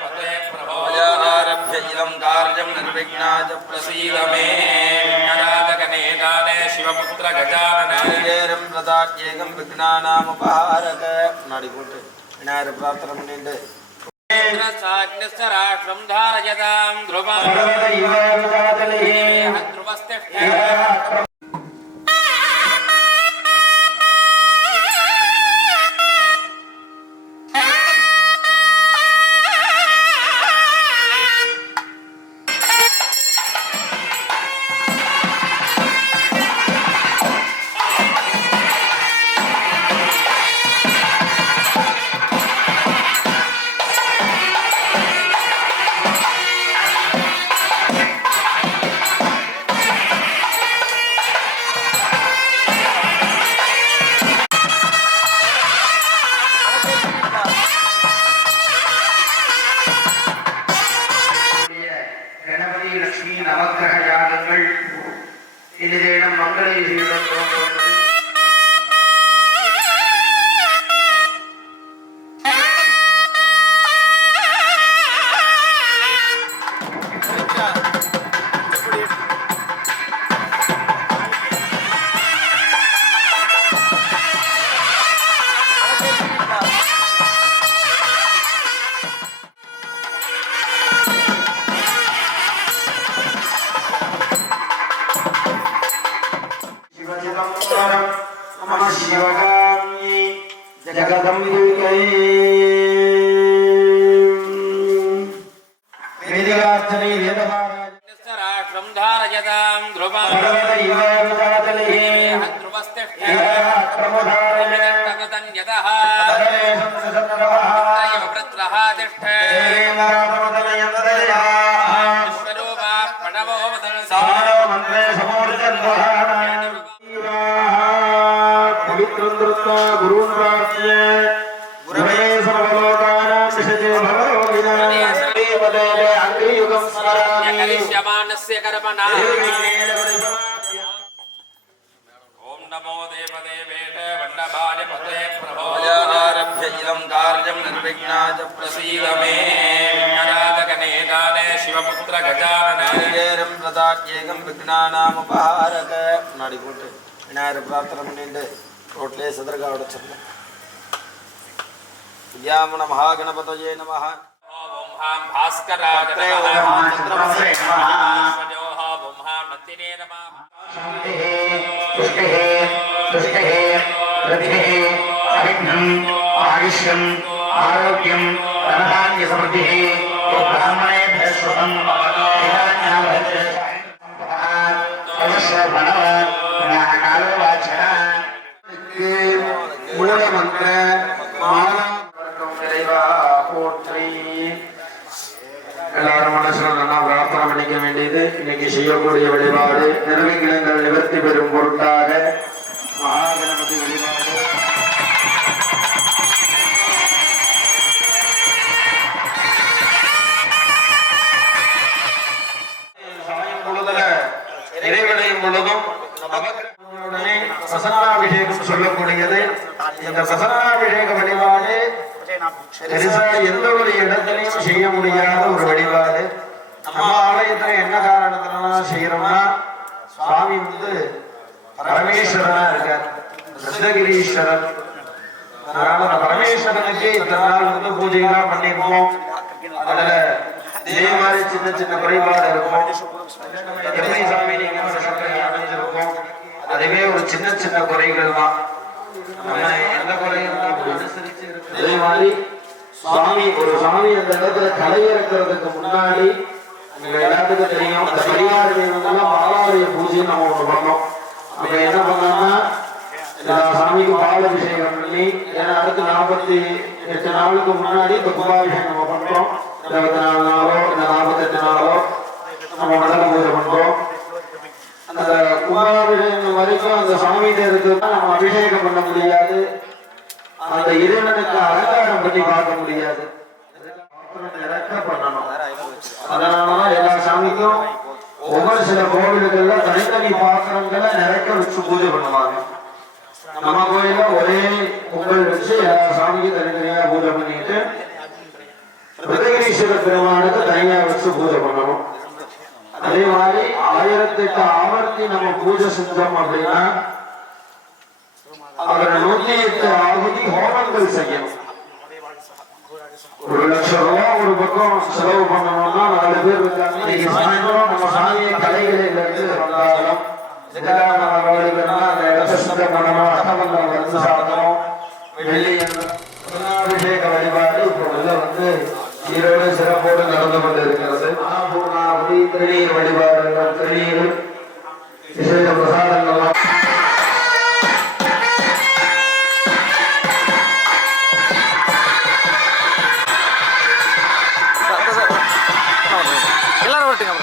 प्रभोयारभ्य कार्यं निर्विघ्नाय प्रसीद मे नारायणनेदाने शिवपुत्र गजाननं प्रदात्येकं विघ्नानामुपहारक नाडिकोटे विनायक प्रार्थना பண்ணிட்டு राष्ट्रं धारयतां ध्रुवं ध्रुवस्तिष्ठति राष्ट्रं धारयतां ध्रुवं ध्रुवस्तिष्ठतः ओम नमो देवदेवेश वल्लभाय पते प्रभोयारभ्य कार्यं निर्विघ्नाय प्रसीद मे नारायणनेदाने शिवपुत्र गजाननं प्रदात्येकं विघ्नानामुपहारक नाडिकोटे विनायक प्रार्थना பண்ணிட்டு ரோட்லயே சதர்கா உடைச்சிரல வித்யாமண மகாகணபதயே நமः ஓம் ஹாம் பாஸ்கராய நமः சந்திரமசே நமः ஓம் ஹாம் நந்தினே நமः पुष्टिः तुष्टिः रतिः अभिघ्नं आयुष्यं आरोग्यं धनधान्यसमृद्धिः ब्राह्मणेभ्यः शुभं मूलमन्त्र போற்றி எல்லாரும் மனசுல நல்லா பிரார்த்தனை பண்ணிக்க வேண்டியது இன்னைக்கு செய்யக்கூடிய வழிபாடு நிர்விঘ்னங்கள் நிவர்த்தி பெறும் பொருட்டாக மகாகணபதி வழிபாடு. சமயம் பொழுதுல இறைவனையும் பொழுதும் சசனாபிஷேகம் சொல்லக்கூடியது. இந்த சசனாபிஷேக வழிபாடு எந்த ஒரு இடத்திலையும் செய்ய முடியாத ஒரு வழிபாடு. நம்ம ஆலயத்துல என்ன காரணத்துல செய்யறோம்னா சுவாமி பரமேஸ்வரனா இருக்கார், சித்தகிரீஸ்வரர். அதனால அந்த பரமேஸ்வரனுக்கு இத்தனை நாள் பூஜைகள்லாம் பண்ணிருப்போம். அதுல இதே மாதிரி சின்ன சின்ன குறைபாடு இருக்கும். எப்படி சாமி நீங்க அமைஞ்சிருக்கும், அதுவே ஒரு சின்ன சின்ன குறைகள் தான். நம்ம எந்த குறையும் அனுசரிச்சு அதே மாதிரி சாமி அந்த இடத்துல தலையிறக்கிறதுக்கு முன்னாடி எல்லாத்துக்கும் தெரியும், அந்த பரிகார தெய்வங்கள்லாம் பாலாலய பூஜை நம்ம ஒண்ணு பண்ணோம். அப்ப என்ன பண்ணோம்னா எல்லா சாமிக்கும் பால் அபிஷேகம் பண்ணி, ஏன்னா அடுத்து 48 நாளுக்கு முன்னாடி இப்ப கும்பாபிஷேகம் நம்ம பண்றோம். 24 நாளோ இல்ல 48 நாளோ நம்ம மண்டல பூஜை பண்றோம். அந்த கும்பாபிஷேகம் வரைக்கும் அந்த சாமி தேருக்கு நம்ம அபிஷேகம் பண்ண முடியாது, அந்த இறைவனுக்கு அலங்காரம் பண்ணி பார்க்க முடியாது, பண்ணணும். அதனாலதான் எல்லா சாமிக்கும் ஒவ்வொரு சில கோவிலுக்கள்ல தனித்தனி பாத்திரங்களை நிறைக்க வச்சு பூஜை பண்ணுவாங்க. நம்ம கோயில ஒரே பொங்கல் வச்சு எல்லா சாமிக்கும் தனித்தனியா பூஜை பண்ணிட்டு பிரதகிரீஸ்வரர் ஈஸ்வர பெருமானுக்கு தனியா வச்சு பூஜை பண்ணணும். அதே மாதிரி 1008 ஆவர்த்தி நம்ம பூஜை செஞ்சோம் அப்படின்னா அதுல 108 ஆகுதி ஹோமங்கள் செய்யணும். 1 லட்சம் ரூபாய் ஒரு பக்கம் செலவு பண்ணணும்னா 4 பேர் இருக்காங்க. இன்னைக்கு சாயந்தரம் நம்ம சாமியை கலைகளில் இருந்து வந்தாலும் அந்த இடத்தை சுத்தம் பண்ணணும், அட்டமன்றம் வந்து சாப்பிடணும். வெள்ளி அபிஷேக வழிபாடு இப்போ ஈரோடு சிறப்போடு நடந்து கொண்டு இருக்கிறது. பூர்ணாவதி திருநீர் வழிபாடுகள், திருநீர் விசேஷ பிரசாதங்கள்லாம் எல்லாரும் வரட்டுங்க.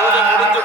பூஜை முடிஞ்சு